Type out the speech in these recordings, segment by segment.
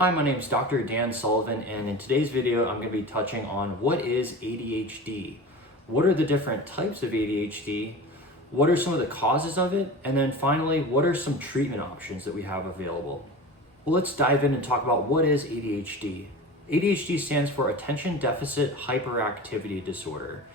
Hi, my name is Dr. Dan Sullivan, and in today's video, I'm going to be touching on what is ADHD, what are the different types of ADHD, what are some of the causes of it, and then finally, what are some treatment options that we have available. Well, let's dive in and talk about what is ADHD. ADHD stands for Attention Deficit Hyperactivity Disorder.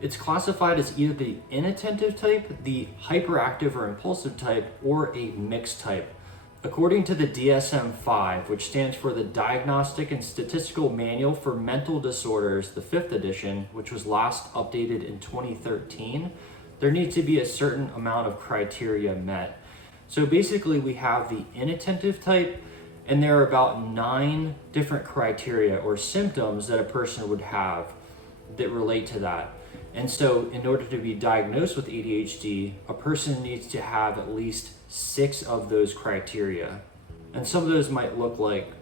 It's classified as either the inattentive type, the hyperactive or impulsive type, or a mixed type. According to the DSM-5, which stands for the Diagnostic and Statistical Manual for Mental Disorders, the 5th edition, which was last updated in 2013, there needs to be a certain amount of criteria met. So basically we have the inattentive type, and there are about 9 different criteria or symptoms that a person would have that relate to that. And so in order to be diagnosed with ADHD, a person needs to have at least 6 of those criteria. And some of those might look like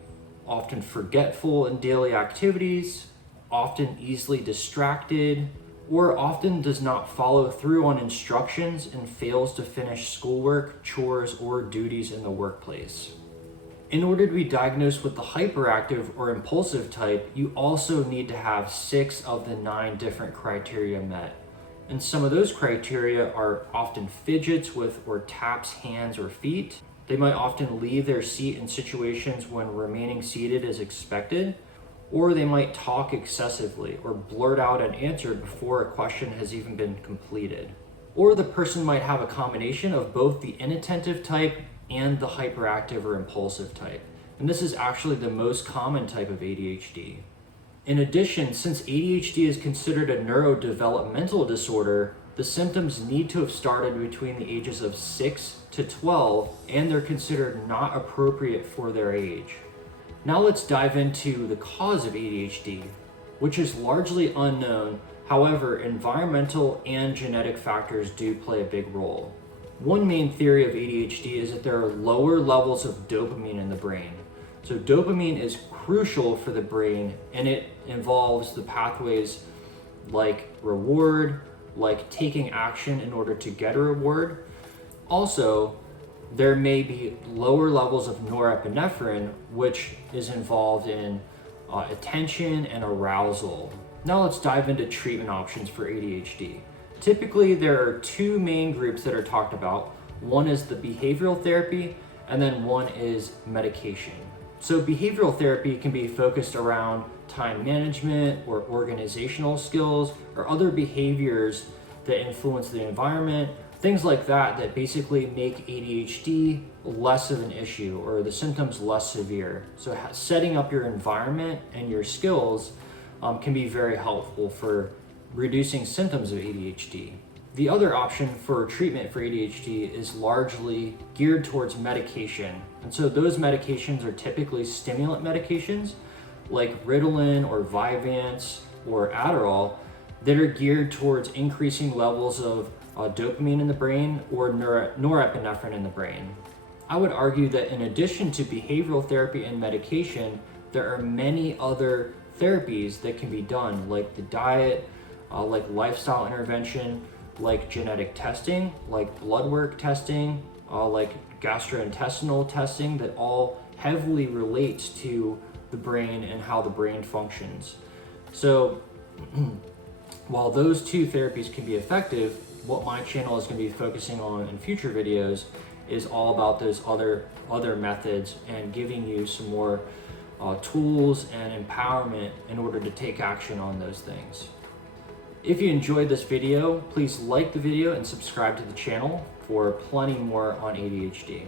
often forgetful in daily activities, often easily distracted, or often does not follow through on instructions and fails to finish schoolwork, chores, or duties in the workplace. In order to be diagnosed with the hyperactive or impulsive type, you also need to have 6 of the 9 different criteria met. And some of those criteria are often fidgets with or taps hands or feet. They might often leave their seat in situations when remaining seated is expected, or they might talk excessively or blurt out an answer before a question has even been completed. Or the person might have a combination of both the inattentive type and the hyperactive or impulsive type. And this is actually the most common type of ADHD. In addition, since ADHD is considered a neurodevelopmental disorder, the symptoms need to have started between the ages of 6 to 12, and they're considered not appropriate for their age. Now let's dive into the cause of ADHD, which is largely unknown. However, environmental and genetic factors do play a big role. One main theory of ADHD is that there are lower levels of dopamine in the brain. So dopamine is crucial for the brain, and it involves the pathways like reward, like taking action in order to get a reward. Also, there may be lower levels of norepinephrine, which is involved in attention and arousal. Now let's dive into treatment options for ADHD. Typically, there are 2 main groups that are talked about. One is the behavioral therapy, and then one is medication. So behavioral therapy can be focused around time management or organizational skills or other behaviors that influence the environment, things like that that basically make ADHD less of an issue or the symptoms less severe. So setting up your environment and your skills can be very helpful for reducing symptoms of ADHD. The other option for treatment for ADHD is largely geared towards medication. And so those medications are typically stimulant medications like Ritalin or Vyvanse or Adderall that are geared towards increasing levels of dopamine in the brain or norepinephrine in the brain. I would argue that in addition to behavioral therapy and medication, there are many other therapies that can be done, like the diet, like lifestyle intervention, like genetic testing, like blood work testing, like gastrointestinal testing, that all heavily relates to the brain and how the brain functions. So while those 2 therapies can be effective, what my channel is going to be focusing on in future videos is all about those other methods and giving you some more tools and empowerment in order to take action on those things. If you enjoyed this video, please like the video and subscribe to the channel for plenty more on ADHD.